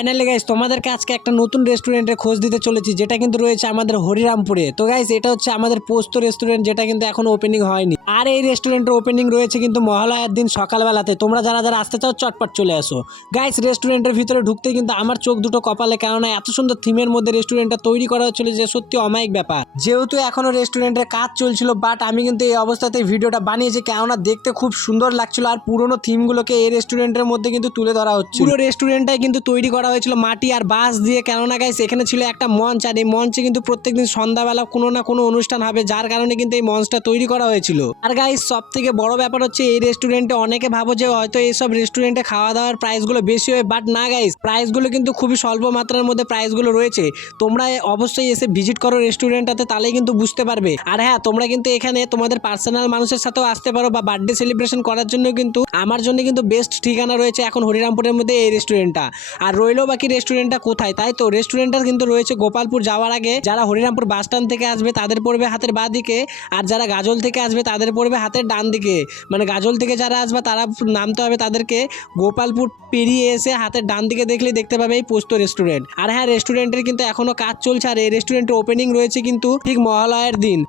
Finally guys তোমাদেরকে আজকে একটা নতুন রেস্টুরেন্টের খোঁজ দিতে চলেছি, যেটা কিন্তু রয়েছে আমাদের হরিরামপুরে। তো গাইস এটা হচ্ছে আমাদের পোস্ত রেস্টুরেন্ট, যেটা কিন্তু এখনো ওপেনিং হয়নি। আর এই রেস্টুরেন্টের ওপেনিং রয়েছে কিন্তু মহালয়ার দিন সকালবেলাতে। তোমরা যারা যারা আসতে চাও চটপট চলে আসো। গাইস রেস্টুরেন্টের ভিতরে ঢুকতে কিন্তু আমার চোখ দুটো কপালে, কেননা এত সুন্দর থিমের মধ্যে রেস্টুরেন্টটা তৈরি করা হচ্ছিল যে সত্যি অমায়িক ব্যাপার। যেহেতু এখনো রেস্টুরেন্টের কাজ চলছিল, বাট আমি কিন্তু এই অবস্থাতে ভিডিওটা বানিয়েছি, কেননা দেখতে খুব সুন্দর লাগছিল আর পুরোনো থিমগুলোকে এই রেস্টুরেন্টের মধ্যে কিন্তু তুলে ধরা হচ্ছে। পুরো রেস্টুরেন্টটাই কিন্তু তৈরি করা হয়েছিল মাটি আর বাঁশ দিয়ে, কেননা গাইস এখানে ছিল একটা মঞ্চ, আর এই মঞ্চে কিন্তু প্রত্যেকদিন সন্ধ্যাবেলা কোনো না কোনো অনুষ্ঠান হবে, যার কারণে কিন্তু এই মঞ্চটা তৈরি করা হয়েছিল। আর গাইস সব থেকে বড় ব্যাপার হচ্ছে এই রেস্টুরেন্টে অনেকে ভাবো যে হয়তো এইসব রেস্টুরেন্টে খাওয়া দাওয়ার প্রাইসগুলো বেশি হয়, বাট না গাইস, প্রাইসগুলো কিন্তু খুবই স্বল্প মাত্রার মধ্যে প্রাইসগুলো রয়েছে। তোমরা অবশ্যই এসে ভিজিট করো রেস্টুরেন্টটাতে, তাহলেই কিন্তু বুঝতে পারবে। আর হ্যাঁ, তোমরা কিন্তু এখানে তোমাদের পার্সোনাল মানুষের সাথেও আসতে পারো, বা বার্থডে সেলিব্রেশন করার জন্য কিন্তু আমার জন্য কিন্তু বেস্ট ঠিকানা রয়েছে এখন হরিরামপুরের মধ্যে এই রেস্টুরেন্টটা। আর রইলো বাকি রেস্টুরেন্টটা কোথায়, তাই তো রেস্টুরেন্টটা কিন্তু রয়েছে গোপালপুর যাওয়ার আগে। যারা হরিরামপুর বাস স্ট্যান্ড থেকে আসবে তাদের পড়বে হাতের বাঁ দিকে, আর যারা গাজল থেকে আসবে তাদের পড়বে হাতের ডান দিকে। মানে গাজল থেকে যারা আসবে তারা নামতে হবে তাদেরকে গোপালপুর পেরিয়ে এসে হাতের ডান দিকে দেখলেই দেখতে পাবে এই পোস্ত রেস্টুরেন্ট। আর হ্যাঁ, রেস্টুরেন্টের কিন্তু এখনো কাজ চলছে, আর এই রেস্টুরেন্টের ওপেনিং রয়েছে কিন্তু ঠিক মহালয়ার দিন।